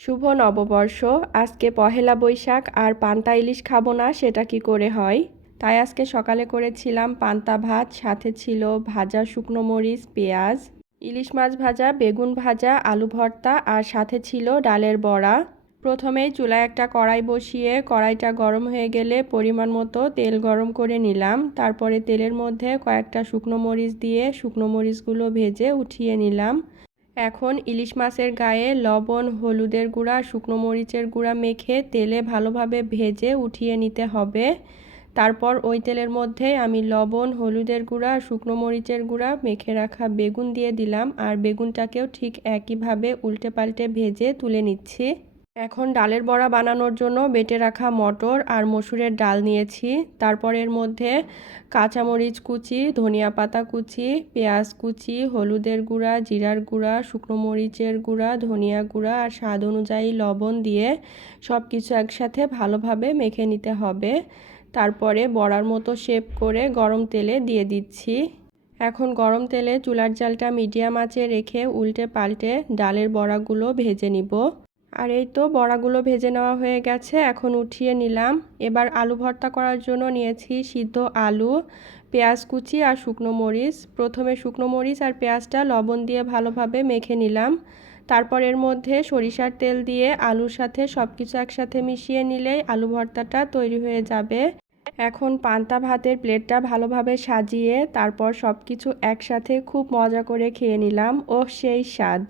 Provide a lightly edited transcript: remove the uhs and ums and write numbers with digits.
শুভ নববর্ষ। আজকে পহেলা বৈশাখ আর পান্তা ইলিশ খাবো না সেটা কি করে হয়। তাই আজকে সকালে করেছিলাম পান্তা ভাত, সাথে ছিল ভাজা শুকনো মরিচ, পেঁয়াজ, ইলিশ মাছ ভাজা, বেগুন ভাজা, আলু ভর্তা আর সাথে ছিল ডালের বড়া। প্রথমেই চুলায় একটা কড়াই বসিয়ে কড়াইটা গরম হয়ে গেলে পরিমাণ মতো তেল গরম করে নিলাম। তারপরে তেলের মধ্যে কয়েকটা শুকনো মরিচ দিয়ে শুকনো মরিচগুলো ভেজে উঠিয়ে নিলাম। এখন ইলিশ মাছের গায়ে লবণ, হলুদের গুঁড়া, শুকনো মরিচের গুঁড়া মেখে তেলে ভালোভাবে ভেজে উঠিয়ে নিতে হবে। তারপর ওই তেলের মধ্যে আমি লবণ, হলুদের গুঁড়া, শুকনো মরিচের গুঁড়া মেখে রাখা বেগুন দিয়ে দিলাম আর বেগুনটাকেও ঠিক একইভাবে উল্টে পাল্টে ভেজে তুলে নিচ্ছি। এখন ডালের বড়া বানানোর জন্য বেটে রাখা মটর আর মসুরের ডাল নিয়েছি। তারপর এর মধ্যে কাঁচামরিচ কুচি, ধনিয়া পাতা কুচি, পেঁয়াজ কুচি, হলুদের গুঁড়া, জিরার গুঁড়া, শুকনো মরিচের গুঁড়া, ধনিয়া গুঁড়া আর স্বাদ অনুযায়ী লবণ দিয়ে সব কিছু একসাথে ভালোভাবে মেখে নিতে হবে। তারপরে বড়ার মতো শেপ করে গরম তেলে দিয়ে দিচ্ছি। এখন গরম তেলে চুলার জালটা মিডিয়াম আঁচে রেখে উল্টে পাল্টে ডালের বড়াগুলো ভেজে নিব। আর এই তো বড়াগুলো ভেজে নেওয়া হয়ে গেছে, এখন উঠিয়ে নিলাম। এবার আলু ভর্তা করার জন্য নিয়েছি সিদ্ধ আলু, পেঁয়াজ কুচি আর শুকনো মরিচ। প্রথমে শুকনো মরিচ আর পেঁয়াজটা লবণ দিয়ে ভালোভাবে মেখে নিলাম। তারপর এর মধ্যে সরিষার তেল দিয়ে আলুর সাথে সব কিছু একসাথে মিশিয়ে নিলেই আলু ভর্তাটা তৈরি হয়ে যাবে। এখন পান্তা ভাতের প্লেটটা ভালোভাবে সাজিয়ে তারপর সব কিছু একসাথে খুব মজা করে খেয়ে নিলাম। ও সেই স্বাদ!